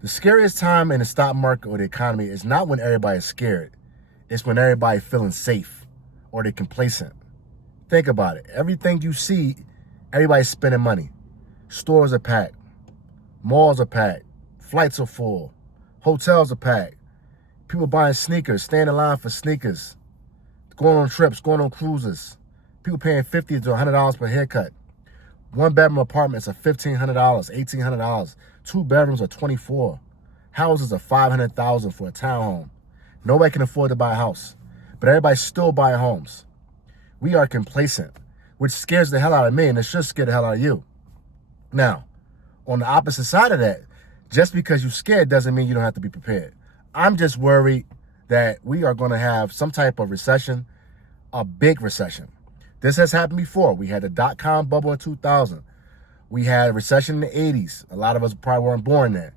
The scariest time in the stock market or the economy is not when everybody's scared. It's when everybody's feeling safe or they're complacent. Think about it. Everything you see, everybody's spending money. Stores are packed. Malls are packed. Flights are full. Hotels are packed. People buying sneakers, staying in line for sneakers. Going on trips, going on cruises. People paying $50 to $100 per haircut. One bedroom apartments are $1,500, $1,800. Two bedrooms are $24,000. Houses are $500,000 for a townhome. Nobody can afford to buy a house, but everybody's still buying homes. We are complacent, which scares the hell out of me, and it should scare the hell out of you. Now, on the opposite side of that, just because you're scared doesn't mean you don't have to be prepared. I'm just worried that we are going to have some type of recession, a big recession. This has happened before. We had the dot-com bubble in 2000. We had a recession in the 80s. A lot of us probably weren't born then.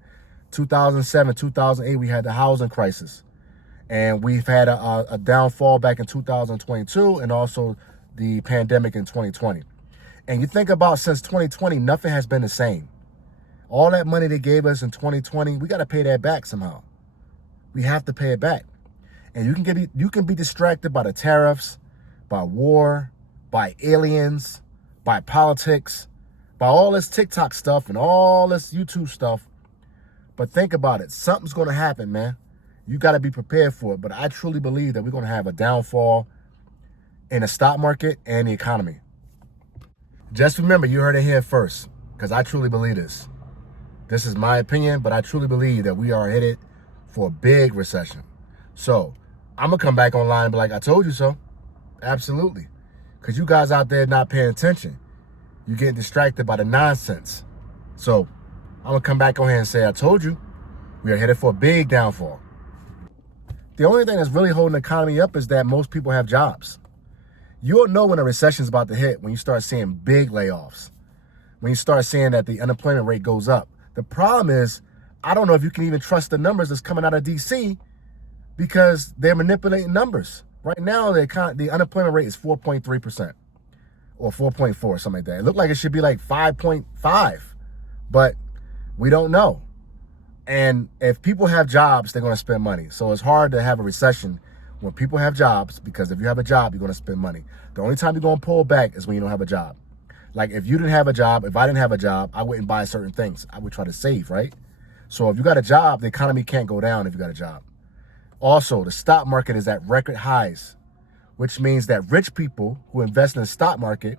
2007, 2008, we had the housing crisis. And we've had a downfall back in 2022 and also the pandemic in 2020. And you think about since 2020, nothing has been the same. All that money they gave us in 2020, we got to pay that back somehow. We have to pay it back. And you can be distracted by the tariffs, by war, by aliens, by politics, by all this TikTok stuff and all this YouTube stuff. But think about it. Something's going to happen, man. You got to be prepared for it. But I truly believe that we're going to have a downfall in the stock market and the economy. Just remember, you heard it here first, because I truly believe this. This is my opinion, but I truly believe that we are headed for a big recession. So I'm going to come back online and be like, I told you so. Absolutely. Because you guys out there not paying attention. You're getting distracted by the nonsense. So I'm going to come back on here and say, I told you, we are headed for a big downfall. The only thing that's really holding the economy up is that most people have jobs. You'll know when a recession is about to hit when you start seeing big layoffs, when you start seeing that the unemployment rate goes up. The problem is, I don't know if you can even trust the numbers that's coming out of D.C. because they're manipulating numbers. Right now, the unemployment rate is 4.3% or 4.4, something like that. It looked like it should be like 5.5, but we don't know. And if people have jobs, they're going to spend money. So it's hard to have a recession when people have jobs, because if you have a job, you're going to spend money. The only time you're going to pull back is when you don't have a job. Like if you didn't have a job, if I didn't have a job, I wouldn't buy certain things. I would try to save, right? So if you got a job, the economy can't go down if you got a job. Also, the stock market is at record highs, which means that rich people who invest in the stock market,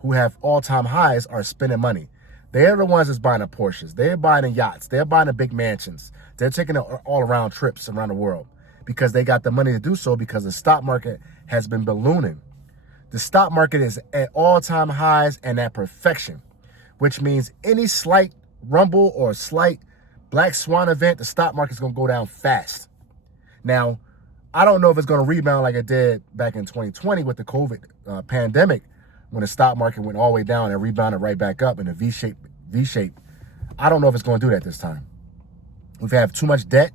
who have all-time highs, are spending money. They're the ones that's buying the Porsches. They're buying the yachts. They're buying the big mansions. They're taking the all-around trips around the world because they got the money to do so, because the stock market has been ballooning. The stock market is at all-time highs and at perfection, which means any slight rumble or slight black swan event, the stock market's going to go down fast. Now, I don't know if it's going to rebound like it did back in 2020 with the COVID pandemic, when the stock market went all the way down and rebounded right back up in a V-shape. I don't know if it's going to do that this time. We've had too much debt.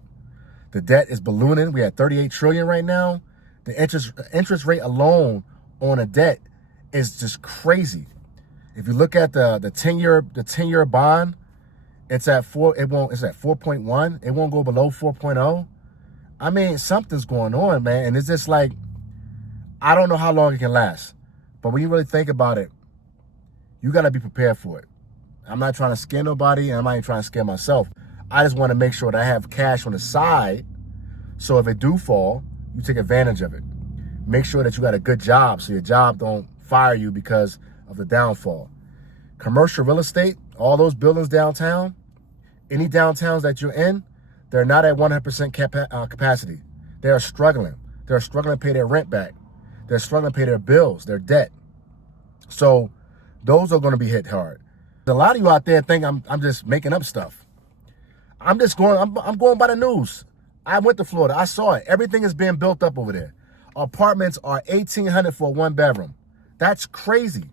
The debt is ballooning. We have 38 trillion right now. The interest rate alone on a debt is just crazy. If you look at the 10-year bond, it's at 4.1. It won't go below 4.0. I mean, something's going on, man. And it's just like, I don't know how long it can last. But when you really think about it, you got to be prepared for it. I'm not trying to scare nobody, and I'm not even trying to scare myself. I just want to make sure that I have cash on the side, so if it do fall, you take advantage of it. Make sure that you got a good job, so your job don't fire you because of the downfall. Commercial real estate, all those buildings downtown, any downtowns that you're in, they're not at 100% capacity. They are struggling. They're struggling to pay their rent back. They're struggling to pay their bills, their debt. So those are going to be hit hard. A lot of you out there think I'm just making up stuff. I'm going by the news. I went to Florida. I saw it. Everything is being built up over there. Apartments are $1,800 for a one bedroom. That's crazy.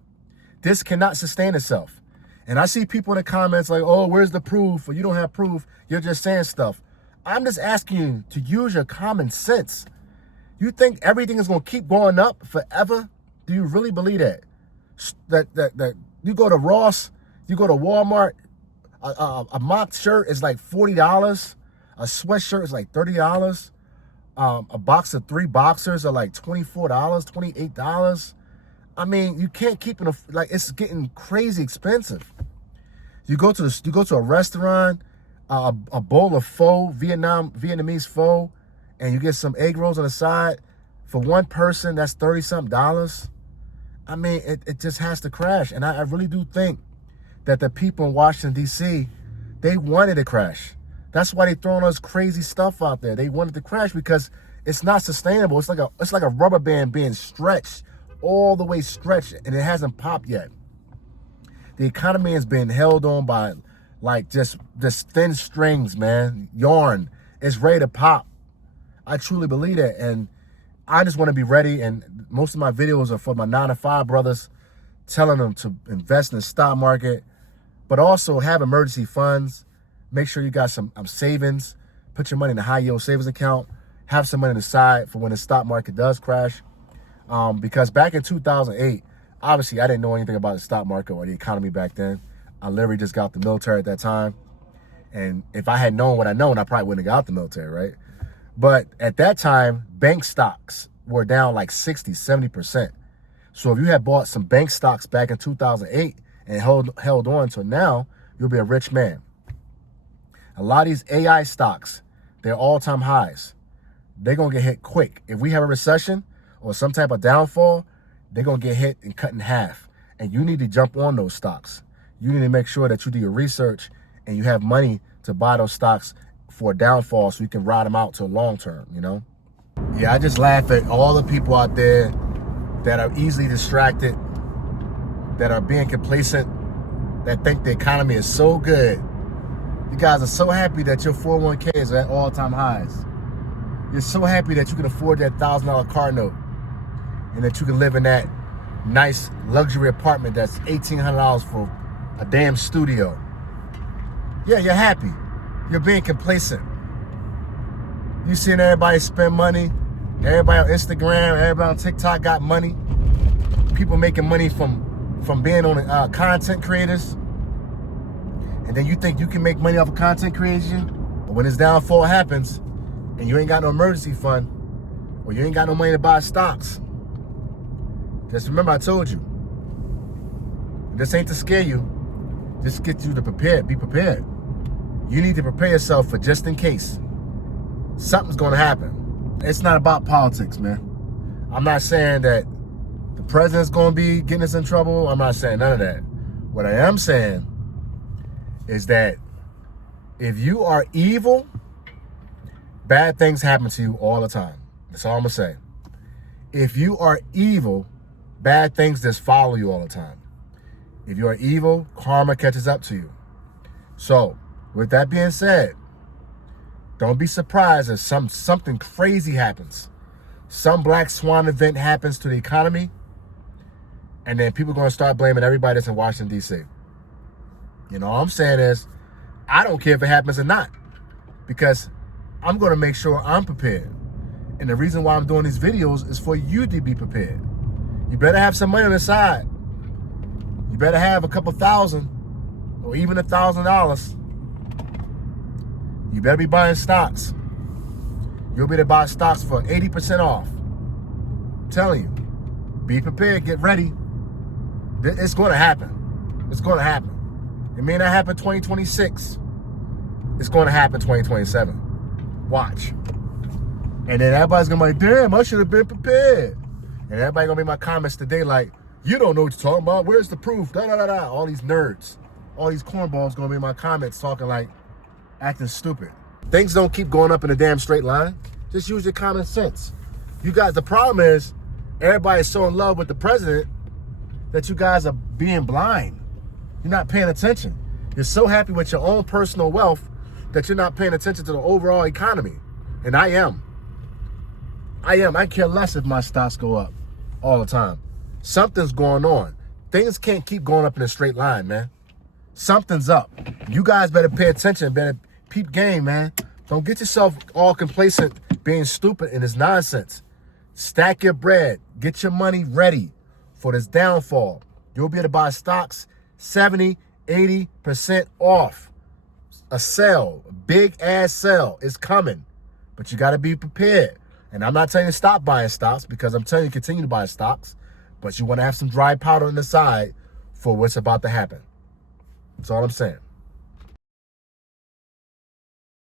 This cannot sustain itself. And I see people in the comments like, oh, where's the proof? Or you don't have proof. You're just saying stuff. I'm just asking you to use your common sense. You think everything is going to keep going up forever? Do you really believe that? That you go to Ross, you go to Walmart, A mock shirt is like $40. A sweatshirt is like $30. A box of 3 boxers are like $24, $28. I mean, you can't keep it, like, it's getting crazy expensive. You go to a restaurant, a bowl of pho, Vietnamese pho, and you get some egg rolls on the side. For one person, that's $30-something. I mean, it just has to crash. And I really do think that the people in Washington, D.C., they wanted to crash. That's why they throwing all this crazy stuff out there. They wanted to crash because it's not sustainable. It's like a rubber band being stretched, all the way stretched, and it hasn't popped yet. The economy has been held on by like just thin strings, man. Yarn. It's ready to pop. I truly believe that. And I just want to be ready. And most of my videos are for my 9-to-5 brothers, telling them to invest in the stock market, but also have emergency funds. Make sure you got some savings. Put your money in a high yield savings account. Have some money on the side for when the stock market does crash. Because back in 2008, obviously I didn't know anything about the stock market or the economy back then. I literally just got out the military at that time. And if I had known what I known, I probably wouldn't have got out the military, right? But at that time, bank stocks were down like 60, 70%. So if you had bought some bank stocks back in 2008 and held on till now, you'll be a rich man. A lot of these AI stocks, they're all-time highs. They're going to get hit quick. If we have a recession or some type of downfall, they're going to get hit and cut in half. And you need to jump on those stocks. You need to make sure that you do your research and you have money to buy those stocks for a downfall so you can ride them out to a long term, you know? Yeah, I just laugh at all the people out there that are easily distracted, that are being complacent, that think the economy is so good. You guys are so happy that your 401ks are at all-time highs. You're so happy that you can afford that $1,000 car note and that you can live in that nice luxury apartment that's $1,800 for a damn studio. Yeah, you're happy. You're being complacent. You seeing everybody spend money. Everybody on Instagram, everybody on TikTok got money. People making money from being on content creators. And then you think you can make money off of content creation? But when this downfall happens and you ain't got no emergency fund or you ain't got no money to buy stocks, just remember I told you, this ain't to scare you. Just get you to be prepared. You need to prepare yourself for just in case. Something's gonna happen. It's not about politics, man. I'm not saying that the president's gonna be getting us in trouble. I'm not saying none of that. What I am saying is that if you are evil, bad things happen to you all the time. That's all I'm gonna say. If you are evil, bad things just follow you all the time. If you are evil, karma catches up to you. So, with that being said, don't be surprised if something crazy happens. Some black swan event happens to the economy, and then people are going to start blaming everybody that's in Washington, D.C. You know, all I'm saying is, I don't care if it happens or not, because I'm going to make sure I'm prepared. And the reason why I'm doing these videos is for you to be prepared. You better have some money on the side. You better have a couple thousand or even $1,000. You better be buying stocks. You'll be able to buy stocks for 80% off. I'm telling you, be prepared, get ready. It's going to happen. It's going to happen. It may not happen 2026. It's going to happen 2027. Watch. And then everybody's going to be like, damn, I should have been prepared. And everybody going to be in my comments today like, you don't know what you're talking about. Where's the proof? Da, da, da, da. All these nerds, all these cornballs going to be in my comments talking like, acting stupid. Things don't keep going up in a damn straight line. Just use your common sense. You guys, the problem is everybody's so in love with the president that you guys are being blind. You're not paying attention. You're so happy with your own personal wealth that you're not paying attention to the overall economy. And I am. I care less if my stocks go up all the time. Something's going on. Things can't keep going up in a straight line, man. Something's up. You guys better pay attention, better peep game, man. Don't get yourself all complacent being stupid in this nonsense. Stack your bread. Get your money ready for this downfall. You'll be able to buy stocks 70, 80% off. A sell, big ass sell is coming, but you got to be prepared. And I'm not telling you to stop buying stocks, because I'm telling you to continue to buy stocks, but you want to have some dry powder on the side for what's about to happen. That's all I'm saying.